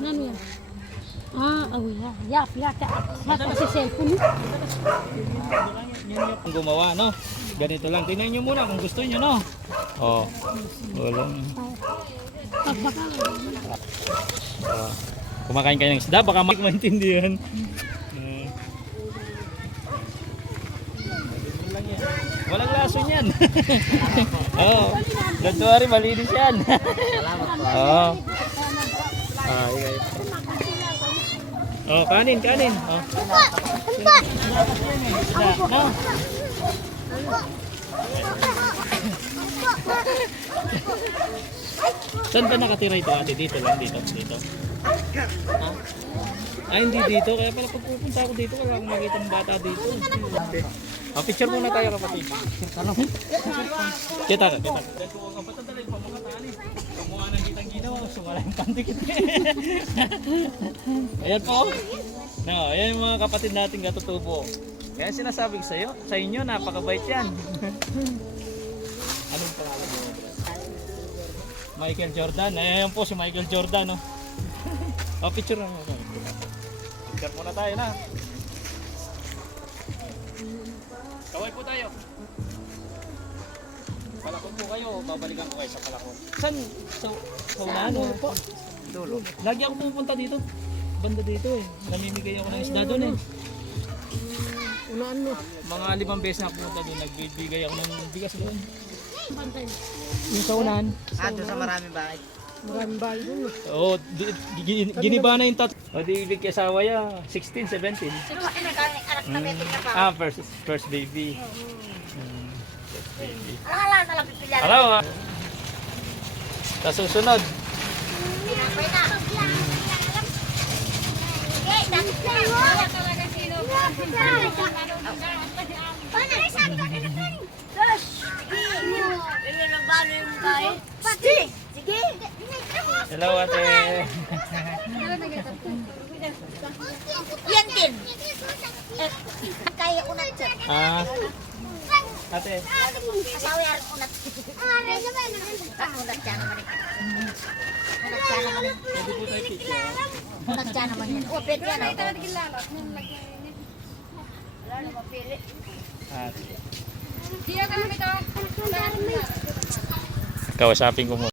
Ano yan? Oh yeah. Yap, si cellphone. Ang gumawa, no? Ganito lang. Tingnan nyo muna kung gusto nyo, no? Oh. Wala. Pagbaka. Kumakain kayo ng isda, baka maintindihan. Walang laso niyan. Oh. Don't worry, malinis yan. Salamat po. Oh. Oh, kanin. Oh. No. Saan ba nakatira ito, ate? Dito lang, dito. Ha? Ay, hindi dito. Kaya pala pag pupunta ako dito, wala akong makita ng bata dito. Oh, picture muna tayo, kapatid. Kita. Kapatid, pamakatani. Kumuha ng kitang ginawa, sumala yung pandikit. Ayan po. No, ayan yung mga kapatid natin katutubo. Kaya sinasabi ko sa inyo, napakabait yan. Anong pangalan mo? Michael Jordan. Ayan po si Michael Jordan. Oh. Oh, picture na. Picture muna tayo na. Kaway po tayo. Palakon po kayo. Babalikan ko kayo sa Palakon. Saan? Sa unahan po? Dulo. Lagi ako pupunta dito. Banda dito eh. Namimigay ako ng isda doon eh. Unahan mo. Mga 5 beses na pumunta doon. Nagbibigay ako ng bigas doon. Yung sa unahan. Doon sa maraming bahay. Maraming bahay doon. Oo, giniba na yung O di ibig kasawa ya, 16, 17. Sino ba anak na metin ka pa? First baby. First baby. Alang nalapipilyan. Hello. Sa susunod. Pinapay na. Okay, dati na. Talaga sino. Ganyan ang balo yung bahay. Sige. Hello ate. Yan din. Kaya unat siya. Ate. Asawa yan unat. Unat siya naman. Unat siya naman. Pwede po tayo picture. Unat siya naman yan. O, pwede yan. Wala na mapili. Kausapin ko muna.